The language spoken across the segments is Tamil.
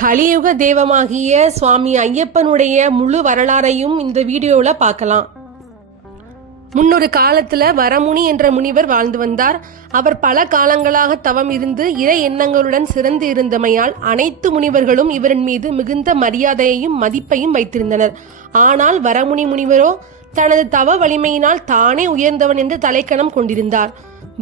கலியுக தெய்வமாகிய சுவாமி ஐயப்பனுடைய முழு வரலாறையும் இந்த வீடியோவில் பார்க்கலாம். முன்னொரு காலத்துல வரமுனி என்ற முனிவர் வாழ்ந்து வந்தார். அவர் பல காலங்களாக தவம் இருந்து இறை எண்ணங்களுடன் சிறந்து இருந்தமையால் அனைத்து முனிவர்களும் இவரின் மீது மிகுந்த மரியாதையையும் மதிப்பையும் வைத்திருந்தனர். ஆனால் வரமுனி முனிவரோ தனது தவ வலிமையினால் தானே உயர்ந்தவன் என்று தலைக்கணம் கொண்டிருந்தார்.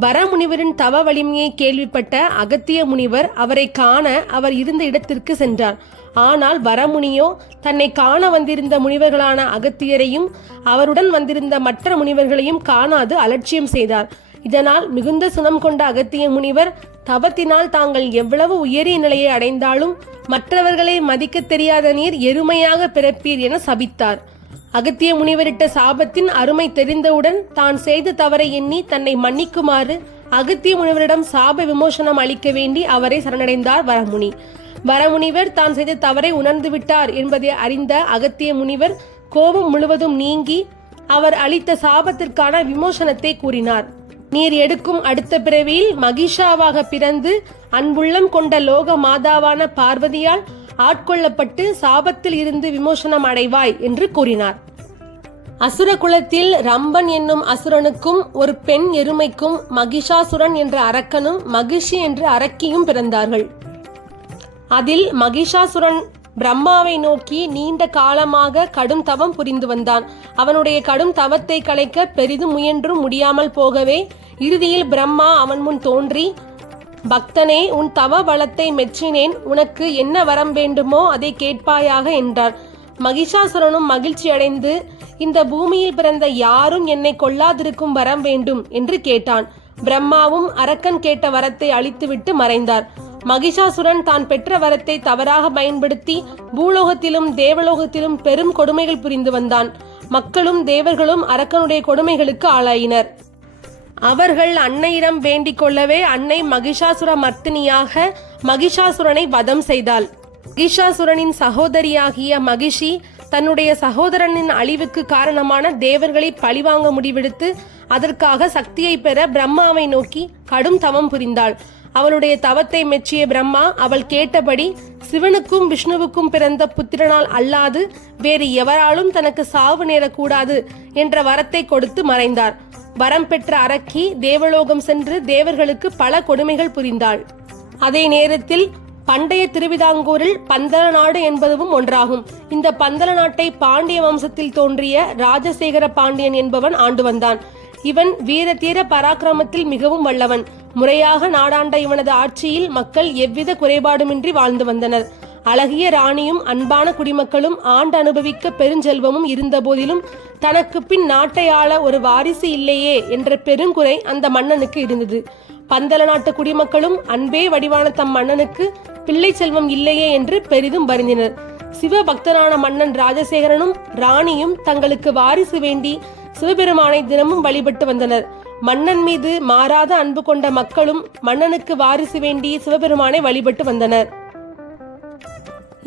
வரமுனிவரின் தவ வலிமையை கேள்விப்பட்ட அகத்திய முனிவர் அவரை காண அவர் இருந்த இடத்திற்கு சென்றார். ஆனால் வரமுனியோ தன்னை காண வந்திருந்த முனிவர்களான அகத்தியரையும் அவருடன் வந்திருந்த மற்ற முனிவர்களையும் காணாது அலட்சியம் செய்தார். இதனால் மிகுந்த சுனம் கொண்ட அகத்திய முனிவர் தவத்தினால் தாங்கள் எவ்வளவு உயரிய நிலையை அடைந்தாலும் மற்றவர்களை மதிக்க தெரியாத நீர் எருமையாக பிறப்பீர் என சபித்தார். அகத்திய முனிவரிட்ட சாபத்தின் அருமை தெரிந்தவுடன் தான் செய்த தவறை எண்ணி தன்னை மன்னிக்குமாறு அகத்திய முனிவரிடம் சாப விமோசனம் அளிக்க வேண்டி அவரை சரணடைந்தார் வரமுனி. வரமுனிவர் தான் செய்த தவறை உணர்ந்து விட்டார் என்பதை அறிந்த அகத்திய முனிவர் கோபம் முழுவதும் நீங்கி அவர் அளித்த சாபத்திற்கான விமோசனத்தை கூறினார். நீர் எடுக்கும் அடுத்த பிறவியில் மகிஷாவாக பிறந்து அன்புள்ளம் கொண்ட லோக மாதாவான பார்வதியால் ஆட்கொள்ளப்பட்டு சாபத்தில் இருந்து விமோசனம் அடைவாய் என்று கூறினார். அசுர குலத்தில் ரம்பன் என்னும் அசுரனுக்கும் ஒரு பெண் எருமைக்கும் மகிஷாசுரன் என்ற அரக்கனும் மகிஷி என்ற அரக்கியும் பிறந்தார்கள். அதில் மகிஷாசுரன் பிரம்மாவை நோக்கி நீண்ட காலமாக கடும் தவம் புரிந்து வந்தான். அவனுடைய கடும் தவத்தை கலைக்க பெரிதும் முயன்றும் முடியாமல் போகவே இறுதியில் பிரம்மா அவன் முன் தோன்றி, பக்தனே, உன் தவ பலத்தை மெச்சினேன், உனக்கு என்ன வரம் வேண்டுமோ அதை கேட்பாயாக என்றார். மகிஷாசுரனும் மகிழ்ச்சி அடைந்து, இந்த பூமியில் பிறந்த யாரும் என்னை கொல்லாதிருக்கும் வரம் வேண்டும் என்று கேட்டான். பிரம்மாவும் அரக்கன் கேட்ட வரத்தை அளித்துவிட்டு மறைந்தார். மகிஷாசுரன் தான் பெற்ற வரத்தை தவறாக பயன்படுத்தி பூலோகத்திலும் தேவலோகத்திலும் பெரும் கொடுமைகள் புரிந்து வந்தான். மக்களும் தேவர்களும் அரக்கனுடைய கொடுமைகளுக்கு ஆளாயினர். அவர்கள் அன்னையிடம் வேண்டிக் கொள்ளவே அன்னை மகிஷாசுர மர்த்தினியாக மகிஷாசுரனை வதம் செய்தாள். மகிஷாசுரனின் சகோதரியாகிய மகிஷி தன்னுடைய சகோதரனின் அழிவுக்கு காரணமான தேவர்களை பழிவாங்க முடிவெடுத்து அதற்காக சக்தியை பெற பிரம்மாவை நோக்கி கடும் தவம் புரிந்தாள். அவளுடைய தவத்தை மெச்சிய பிரம்மா அவள் கேட்டபடி சிவனுக்கும் விஷ்ணுவுக்கும் பிறந்த புத்திரனால் அல்லாது வேறு எவராலும் தனக்கு சாவு நேரக்கூடாது என்ற வரத்தை கொடுத்து மறைந்தார். வரம் பெற்ற அரக்கி தேவலோகம் சென்று தேவர்களுக்கு பல கொடுமைகள் புரிந்தாள். அதே நேரத்தில் பண்டைய திருவிதாங்கூரில் பந்தல நாடு என்பதும் ஒன்றாகும். இந்த பந்தல நாட்டை பாண்டிய வம்சத்தில் தோன்றிய ராஜசேகர பாண்டியன் என்பவன் ஆண்டு வந்தான். இவன் வீரதீர பராக்கிரமத்தில் மிகவும் வல்லவன். முறையாக நாடாண்ட இவனது ஆட்சியில் மக்கள் எவ்வித குறைபாடுமின்றி வாழ்ந்து வந்தனர். அழகிய ராணியும் அன்பான குடிமக்களும் ஆண்டு அனுபவிக்க பெருஞ்செல்வமும் இருந்த போதிலும் தனக்கு பின் நாட்டை ஆள ஒரு வாரிசு இல்லையே என்ற பெருங்குறை அந்த மன்னனுக்கு இருந்தது. பந்தல நாட்டு குடிமக்களும் அன்பே வடிவான தம் மன்னனுக்கு பிள்ளை செல்வம் இல்லையே என்று பெரிதும் வருந்தினர். சிவபக்தனான மன்னன் ராஜசேகரனும் ராணியும் தங்களுக்கு வாரிசு வேண்டி சிவபெருமானை தினமும் வழிபட்டு வந்தனர். மன்னன் மீது மாறாத அன்பு கொண்ட மக்களும் மன்னனுக்கு வாரிசு வேண்டி சிவபெருமானை வழிபட்டு வந்தனர்.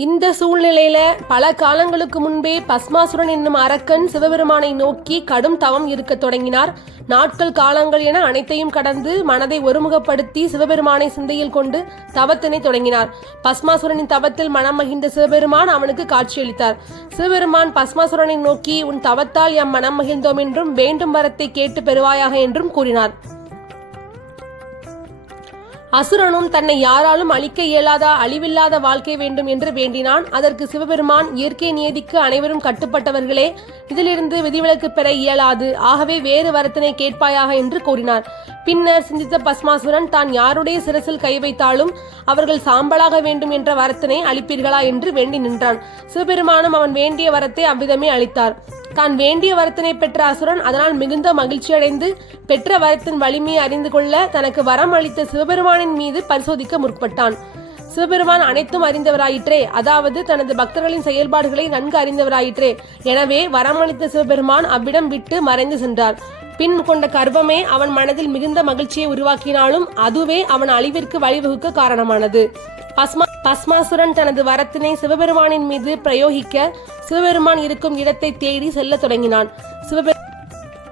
இந்த சூழ்நிலையில பல காலங்களுக்கு முன்பே பஸ்மாசுரன் என்னும் அரக்கன் சிவபெருமானை நோக்கி கடும் தவம் இருக்க தொடங்கினார். நாட்கள் காலங்கள் என அனைத்தையும் கடந்து மனதை ஒருமுகப்படுத்தி சிவபெருமானை சிந்தையில் கொண்டு தவத்தினை தொடங்கினார். பஸ்மாசுரனின் தவத்தில் மனம் மகிழ்ந்த சிவபெருமான் அவனுக்கு காட்சியளித்தார். சிவபெருமான் பஸ்மாசுரனை நோக்கி, உன் தவத்தால் எம் மனம் மகிழ்ந்தோம் என்றும் வேண்டும் வரத்தை கேட்டு பெறுவாயாக என்றும் கூறினார். அசுரனும் தன்னை யாராலும் அழிக்க இயலாத அழிவில்லாத வாழ்க்கை வேண்டும் என்று வேண்டினான். அதற்கு சிவபெருமான், இயற்கை நியதிக்கு அனைவரும் கட்டுப்பட்டவர்களே, இதிலிருந்து விதிவிலக்கு பெற இயலாது, ஆகவே வேறு வரத்தினை கேட்பாயாக என்று கூறினார். பின்னர் சிந்தித்த பஸ்மாசுரன் தான் யாருடைய சிரசில் கை வைத்தாலும் அவர்கள் சாம்பலாக வேண்டும் என்ற வரத்தினை அளிப்பீர்களா என்று வேண்டி நின்றான். சிவபெருமானும் அவன் வேண்டிய வரத்தை அவ்விதமே அளித்தார். தான் வேண்டிய வரத்தினை பெற்ற அசுரன் அதனால் மிகுந்த மகிழ்ச்சி அடைந்து பெற்ற வரத்தின் வலிமையை அறிந்து கொள்ள தனக்கு வரம் அளித்த சிவபெருமானின் மீது பரிசோதிக்க முற்பட்டான். சிவபெருமான் அனைத்தும் அறிந்தவராயிற்றே, அதாவது தனது பக்தர்களின் செயல்பாடுகளை நன்கு அறிந்தவராயிற்றே. எனவே வரம் அளித்த சிவபெருமான் அவ்விடம் விட்டு மறைந்து சென்றார். பின் கொண்ட கர்வமே அவன் மனதில் மிகுந்த மகிழ்ச்சியை உருவாக்கினாலும் அதுவே அவன் அழிவிற்கு வழிவகுக்க காரணமானது. பஸ்மாசுரன் தனது வரத்தினை சிவபெருமானின் மீது பிரயோகிக்க சிவபெருமான் இருக்கும் இடத்தை தேடி செல்ல தொடங்கினான்.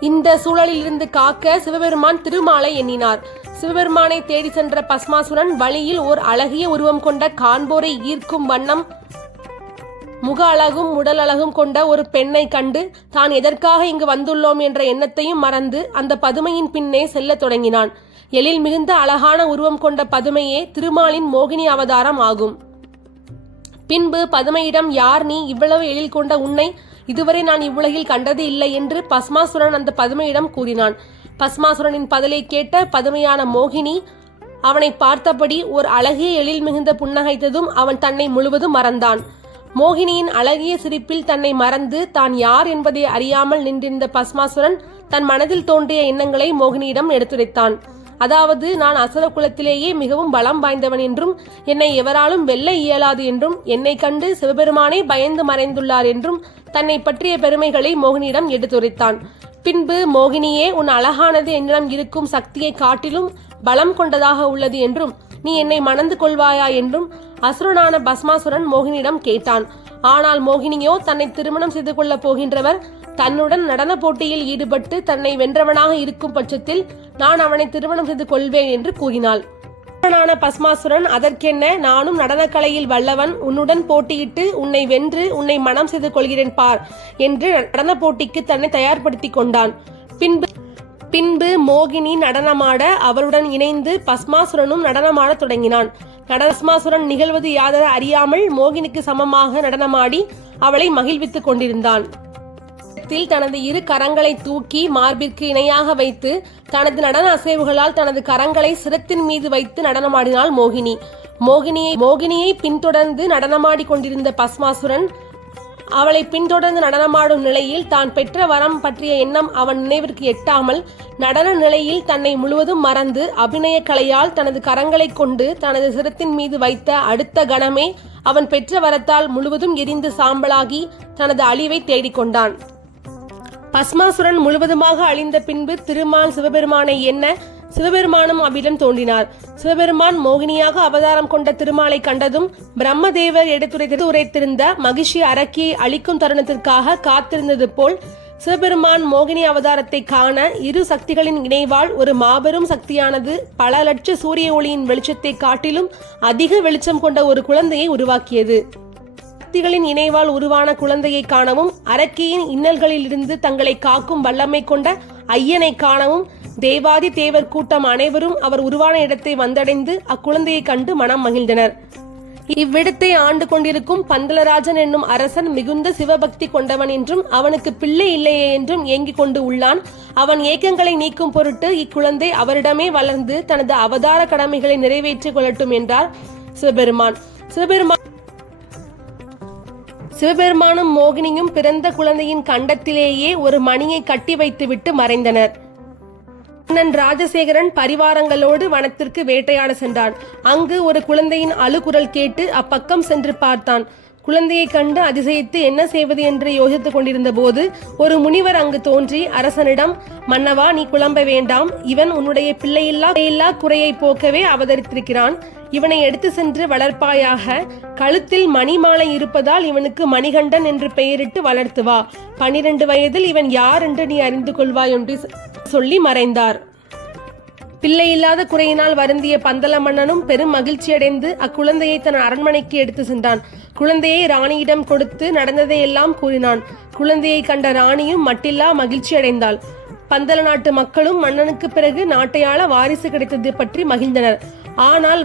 இந்த சூழலில் இருந்து காக்க சிவபெருமான் திருமாலை எண்ணினார். சிவபெருமானை தேடி சென்ற பஸ்மாசுரன் வழியில் ஓர் அழகிய உருவம் கொண்ட காண்போரை ஈர்க்கும் வண்ணம் முக அழகும் உடல் அழகும் கொண்ட ஒரு பெண்ணை கண்டு தான் எதற்காக இங்கு வந்துள்ளோம் என்ற எண்ணத்தையும் மறந்து அந்த பதுமையின் பின்னே செல்லத் தொடங்கினான். எழில் மிகுந்த அழகான உருவம் கொண்ட பதுமையே திருமாலின் மோகினி அவதாரம் ஆகும். பின்பு பதுமையிடம், யார் நீ? இவ்வளவு எழில் கொண்ட உன்னை இதுவரை நான் இவ்வுலகில் கண்டது இல்லை என்று பஸ்மாசுரன் அந்த பதுமையிடம் கூறினான். பஸ்மாசுரனின் பதிலை கேட்ட பதுமையான மோகினி அவனை பார்த்தபடி ஒரு அழகிய எழில் மிகுந்த புன்னகைத்ததும் அவன் தன்னை முழுவதும் மறந்தான். மோகினியின் அழகிய சிரிப்பில் தன்னை மறந்து தான் யார் என்பதை அறியாமல் நின்றிருந்த பஸ்மாசுரன் தன் மனதில் தோன்றிய எண்ணங்களை மோகினியிடம் எடுத்துரைத்தான். அதாவது, நான் அசுர குலத்திலேயே மிகவும் பலம் வாய்ந்தவன் என்றும் என்னை எவராலும் வெல்ல இயலாது என்றும் என்னை கண்டு சிவபெருமானே பயந்து மறைந்துள்ளார் என்றும் தன்னை பற்றிய பெருமைகளை மோகினியிடம் எடுத்துரைத்தான். பின்பு, மோகினியே, உன் அழகானது என்னிடம் இருக்கும் சக்தியை காட்டிலும் பலம் கொண்டதாக உள்ளது என்றும் நீ என்னை மணந்து கொள்வாயா என்றும் அசுரனான பஸ்மாசுரன் மோகினியிடம் கேட்டான். ஆனால் மோகினியோ தன்னை திருமணம் செய்து கொள்ளப் போகின்றவர் தன்னுடன் நடன போட்டியில் ஈடுபட்டு தன்னை வென்றவனாக இருக்கும் பட்சத்தில் நான் அவனை திருமணம் செய்து கொள்வேன் என்று கூறினாள். அசுரனான பஸ்மாசுரன், அதற்கென்ன, நானும் நடனக்கலையில் வல்லவன், உன்னுடன் போட்டியிட்டு உன்னை வென்று உன்னை மனம் செய்து கொள்கிறேன் பார் என்று நடன போட்டிக்கு தன்னை தயார்படுத்தி கொண்டான். பின்பு மோகினி நடனமாட அவளுடன் இணைந்து பஸ்மாசுரனும் நடனமாடத் தொடங்கினான். பஸ்மாசுரன் நிகழ்வது யாதென அறியாமல் மோகினிக்கு சமமாக நடனமாடி அவளை மகிழ்வித்துக் கொண்டிருந்தான். தனது இரு கரங்களை தூக்கி மார்பிற்கு இணையாக வைத்து தனது நடன அசைவுகளால் தனது கரங்களை சிரத்தின் மீது வைத்து நடனமாடினாள் மோகினி. மோகினியை பின்தொடர்ந்து நடனமாடி கொண்டிருந்த பஸ்மாசுரன் அவளை பின்தொடர்ந்து நடனமாடும் நிலையில் தான் பெற்ற வரம் பற்றிய எண்ணம் அவன் நினைவிற்கு எட்டாமல் நடன நிலையில் தன்னை முழுவதும் மறந்து அபிநய கலையால் தனது கரங்களை கொண்டு தனது சிரத்தின் மீது வைத்த அடுத்த கணமே அவன் பெற்ற வரத்தால் முழுவதும் எரிந்து சாம்பலாகி தனது அழிவை தேடிக்கொண்டான். பஸ்மாசுரன் முழுவதுமாக அழிந்த பின்பு திருமால் சிவபெருமானை எண்ண சிவபெருமானும் அவ்விடம் தோன்றினார். சிவபெருமான் மோகினியாக அவதாரம் கொண்ட திருமாலை கண்டதும் பிரம்மதேவர் எடுத்துரைத்திருந்த மகிழ்ச்சி அரக்கியை அழிக்கும் தருணத்திற்காக காத்திருந்தது போல் சிவபெருமான் மோகினி அவதாரத்தை காண இரு சக்திகளின் இணைவால் ஒரு மாபெரும் சக்தியானது பல லட்ச சூரிய ஒளியின் வெளிச்சத்தை காட்டிலும் அதிக வெளிச்சம் கொண்ட ஒரு குழந்தையை உருவாக்கியது. சக்திகளின் இணைவால் உருவான குழந்தையை காணவும் அரக்கியின் இன்னல்களில் இருந்து தங்களை காக்கும் வல்லமை கொண்ட ஐயனை காணவும் தேவாதி தேவர் கூட்டம் அனைவரும் அவர் உருவான இடத்தை வந்தடைந்து அக்குழந்தையை கண்டு மனம் மகிழ்ந்தனர். இவ்விடத்தை ஆண்டு கொண்டிருக்கும் பந்தலராஜன் என்னும் அரசன் மிகுந்த சிவபக்தி கொண்டவன் என்றும் அவனுக்கு பிள்ளை இல்லையே என்றும் ஏங்கிக் கொண்டு உள்ளான். அவன் ஏக்கங்களை நீக்கும் பொருட்டு இக்குழந்தை அவரிடமே வளர்ந்து தனது அவதார கடமைகளை நிறைவேற்றிக் கொள்ளட்டும் என்றார் சிவபெருமானும் மோகினியும் பிறந்த குழந்தையின் கண்டத்திலேயே ஒரு மணியை கட்டி வைத்துவிட்டு மறைந்தனர். மன்னன் ராஜசேகரன் பரிவாரங்களோடு வனத்திற்கு வேட்டையாட சென்றான். அங்கு ஒரு குழந்தையின் அழுகுரல் கேட்டு அப்பக்கம் சென்று பார்த்தான். குழந்தையை கண்டு அதிசயித்து என்ன செய்வது என்று யோசித்துக் கொண்டிருந்த போது ஒரு முனிவர் அங்கு தோன்றி அரசனிடம், மன்னவா, நீ குழம்ப வேண்டாம், இவன் உன்னுடைய பிள்ளையில்லா குறையை போக்கவே அவதரித்திருக்கிறான். இவனை எடுத்து சென்று வளர்ப்பாயாக. கழுத்தில் மணி மாலை இருப்பதால் இவனுக்கு மணிகண்டன் என்று பெயரிட்டு வளர்த்து வா. 12 வயதில் இவன் யார் என்று நீ அறிந்து கொள்வாய் என்று சொல்லி மறைந்தார். பிள்ளையில்லாத குறையினால் வருந்திய பந்தல மன்னனும் பெரும் மகிழ்ச்சியடைந்து அக்குழந்தையை தன் அரண்மனைக்கு எடுத்து சென்றான். குழந்தையை ராணியிடம் கொடுத்து நடந்ததையெல்லாம் கூறினான். குழந்தையை கண்ட ராணியும் மட்டில்லா மகிழ்ச்சி அடைந்தாள். பந்தல நாட்டு மக்களும் மன்னனுக்கு பிறகு நாட்டையாள வாரிசு கிடைத்தது பற்றி மகிழ்ந்தனர். ஆனால்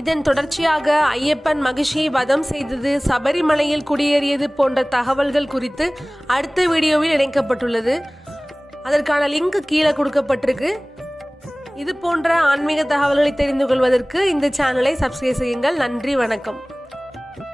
இதன் தொடர்ச்சியாக ஐயப்பன் மகிழ்ச்சியை வதம் செய்தது, சபரிமலையில் குடியேறியது போன்ற தகவல்கள் குறித்து அடுத்த வீடியோவில் இணைக்கப்பட்டுள்ளது. அதற்கான லிங்க் கீழே கொடுக்கப்பட்டிருக்கு. இது போன்ற ஆன்மீக தகவல்களை தெரிந்து கொள்வதற்கு இந்த சேனலை சப்ஸ்கிரைப் செய்யுங்கள். நன்றி, வணக்கம்.